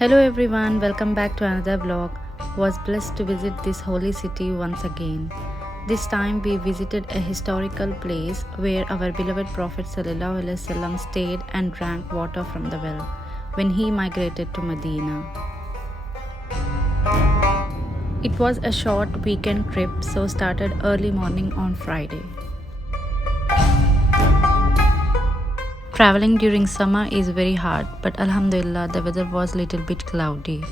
Hello everyone, welcome back to another vlog. Was blessed to visit this holy city once again. This time we visited a historical place where our beloved Prophet ﷺ stayed and drank water from the well when he migrated to Medina. It was a short weekend trip, so started early morning on Friday. Traveling during summer is very hard, but Alhamdulillah the weather was little bit cloudy.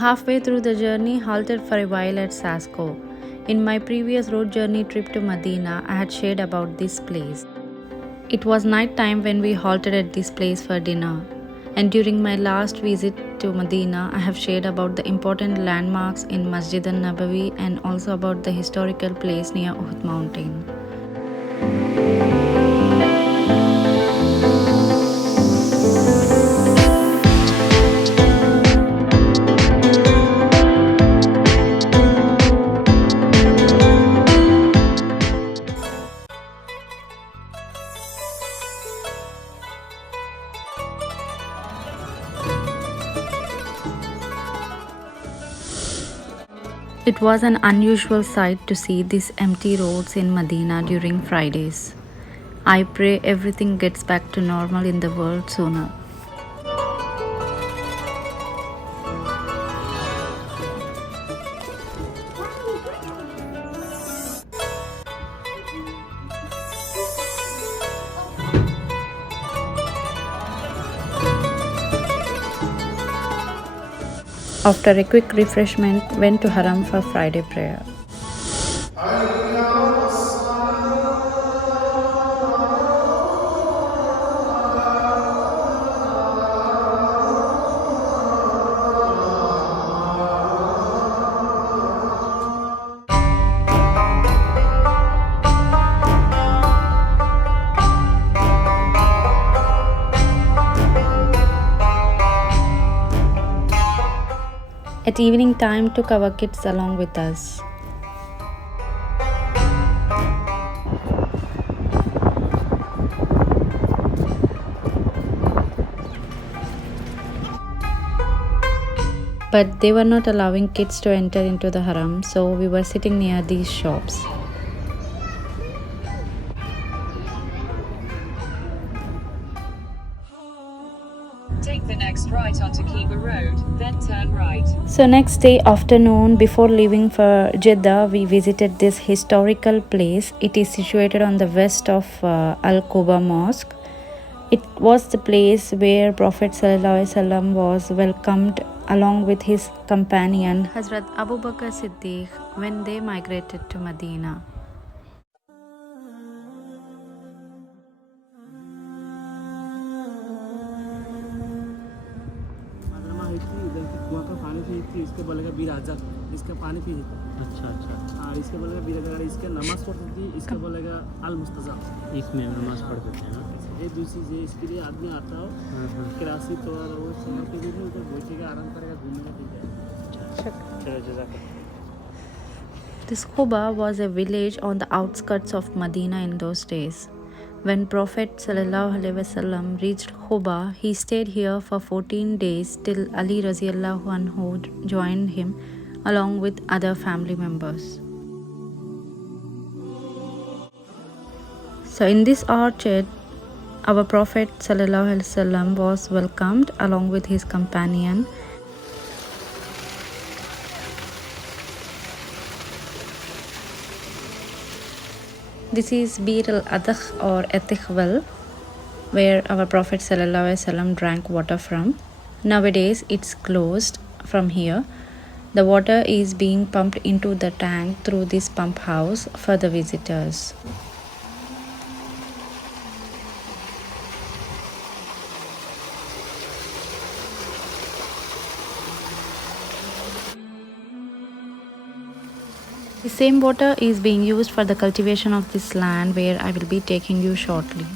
Halfway through the journey, halted for a while at Sasco. In my previous road journey trip to Medina, I had shared about this place. It was night time when we halted at this place for dinner. And during my last visit to Medina, I have shared about the important landmarks in Masjid al-Nabawi and also about the historical place near Uhud mountain. It was an unusual sight to see these empty roads in Medina during Fridays. I pray everything gets back to normal in the world sooner. After a quick refreshment, went to Haram for Friday prayer. At evening time, took our kids along with us. But they were not allowing kids to enter into the haram, so we were sitting near these shops. Take the next right onto Kiba Road, then turn right. So next day afternoon, before leaving for Jeddah, we visited this historical place. It is situated on the west of Al-Quba Mosque. It was the place where Prophet ﷺ was welcomed along with his companion Hazrat Abu Bakr Siddiq when they migrated to Medina. इसके बोलेगा बिराजा इसका पानी P अच्छा अच्छा और इसके बोलेगा बिराजा इसके नमाज पढ़ती थी इसके बोलेगा अल मुस्तजा इसमें नमाज पढ़ते थे ना ये दूसरी चीज़ इसके लिए आदमी आता हो क्लासी तो वो समर के दिन उधर बैठेगा आराम करेगा घूमेगा ठीक है चलो जज़ाक This Quba was a village on the outskirts of Medina in those days. When Prophet ﷺ reached Quba, he stayed here for 14 days till Ali Raziallahu anhu joined him along with other family members. So in this orchard, our Prophet ﷺ was welcomed along with his companion. This is Bir al-Adakh or Ethiq well, where our Prophet ﷺ drank water from. Nowadays it's closed from here. The water is being pumped into the tank through this pump house for the visitors. The same water is being used for the cultivation of this land where I will be taking you shortly.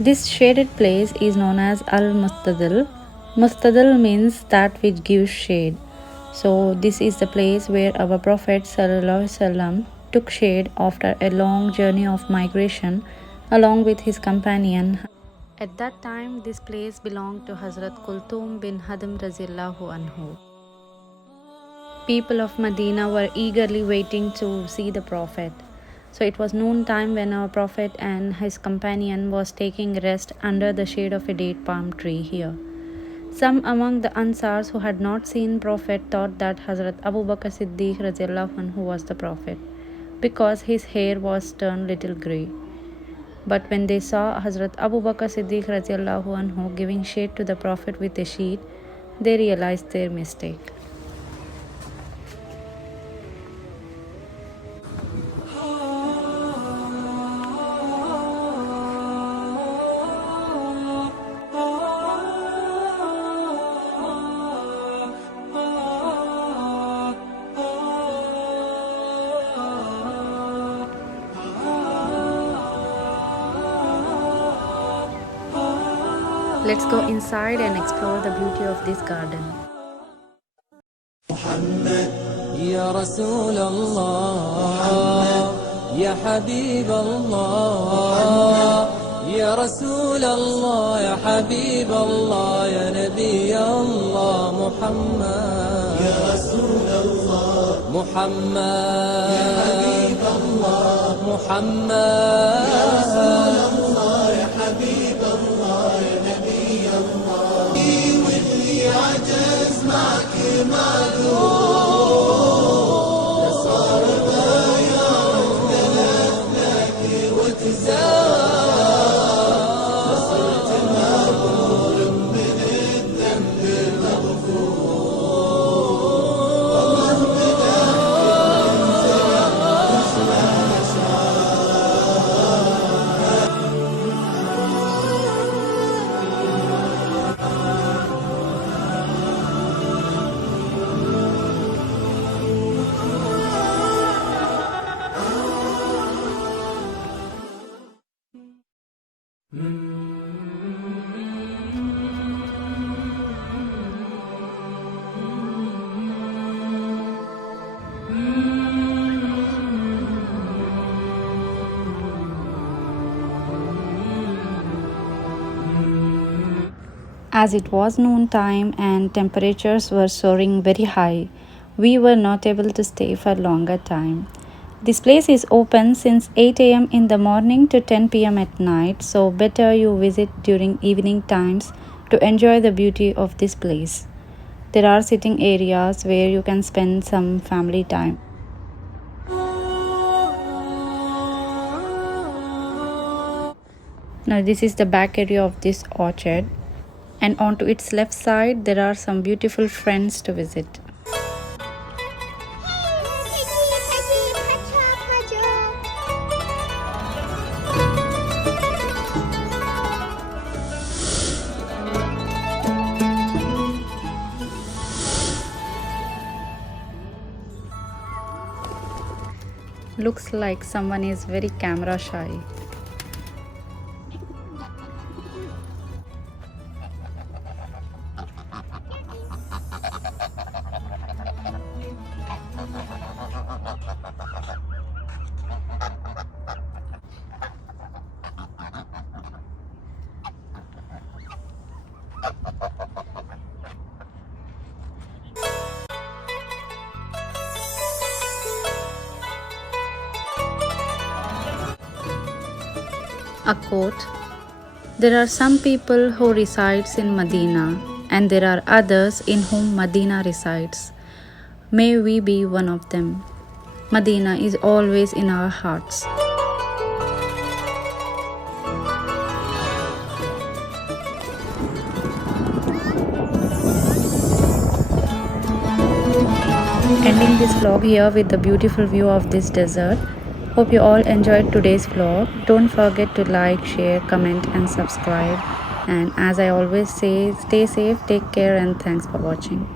This shaded place is known as Al-Mustadil. Mustadil means that which gives shade. So this is the place where our Prophet ﷺ took shade after a long journey of migration along with his companion. At that time, this place belonged to Hazrat Kulthum bin Hadim Raziyallahu anhu. People of Medina were eagerly waiting to see the Prophet. So it was noon time when our Prophet and his companion was taking rest under the shade of a date palm tree here. Some among the Ansars who had not seen Prophet thought that Hazrat Abu Bakr Siddiq Raziyallahu anhu was the Prophet because his hair was turned little grey. But when they saw Hazrat Abu Bakr Siddiq Raziyallahu anhu giving shade to the Prophet with a sheet, they realized their mistake. Let's go inside and explore the beauty of this garden. يا رسول الله يا حبيب الله يا رسول الله يا حبيب الله يا نبي الله محمد يا رسول الله محمد يا حبيب الله محمد يا رسول الله يا حبيب الله يا نبي الله واللي عجز معك معذور As it was noon time and temperatures were soaring very high, we were not able to stay for longer time. This place is open since 8 a.m. in the morning to 10 p.m. at night, so better you visit during evening times to enjoy the beauty of this place. There are sitting areas where you can spend some family time. Now this is the back area of this orchard, and onto its left side there are some beautiful friends to visit. Looks like someone is very camera shy. A court. There are some people who resides in Medina and there are others in whom Medina resides. May we be one of them. Medina is always in our hearts. Ending this vlog here with the beautiful view of this desert. Hope you all enjoyed today's vlog. Don't forget to like, share, comment and subscribe. And as I always say, stay safe, take care and thanks for watching.